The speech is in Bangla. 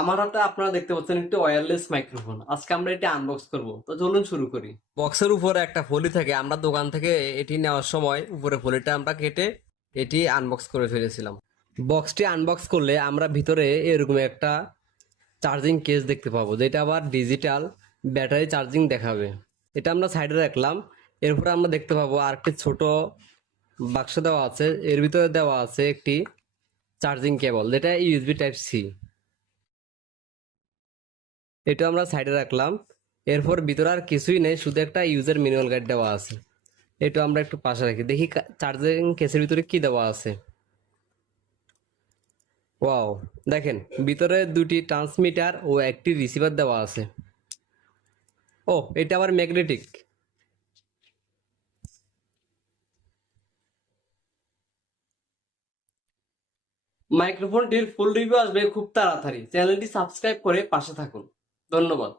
আমার হাতে আপনারা দেখতে পাচ্ছেন একটি ওয়্যারলেস মাইক্রোফোন। আজকে আমরা এটি আনবক্স করব, তো চলুন শুরু করি। বক্সের উপরে একটা ফলি থাকে, আমরা দোকান থেকে এটি নেওয়ার সময় উপরে ফলিটা আমরা কেটে এটি আনবক্স করে ফেলেছিলাম। বক্সটি আনবক্স করলে আমরা ভিতরে এরকম একটা চার্জিং কেস দেখতে পাবো, যেটা আবার ডিজিটাল ব্যাটারি চার্জিং দেখাবে। এটা আমরা সাইডে রাখলাম। এরপরে আমরা দেখতে পাবো আর একটি ছোট বাক্স দেওয়া আছে, এর ভিতরে দেওয়া আছে একটি চার্জিং কেবল, যেটা ইউএসবি টাইপ সি। এটা আমরা সাইডে রাখলাম। এরপর ভিতরে আর কিছুই নেই, শুধু একটা ইউজার ম্যানুয়াল গাইড দেওয়া আছে। এটা আমরা একটু পাশে রাখি, দেখি চার্জিং কেসের ভিতরে কি দেওয়া আছে। ওয়াও, দেখেন ভিতরে দুটি ট্রান্সমিটার ও একটি রিসিভার দেওয়া আছে। ও, এটা আবার ম্যাগনেটিক। মাইক্রোফোনটির ফুল রিভিউ আসবে খুব তাড়াতাড়ি। চ্যানেলটি সাবস্ক্রাইব করে পাশে থাকুন। ধন্যবাদ।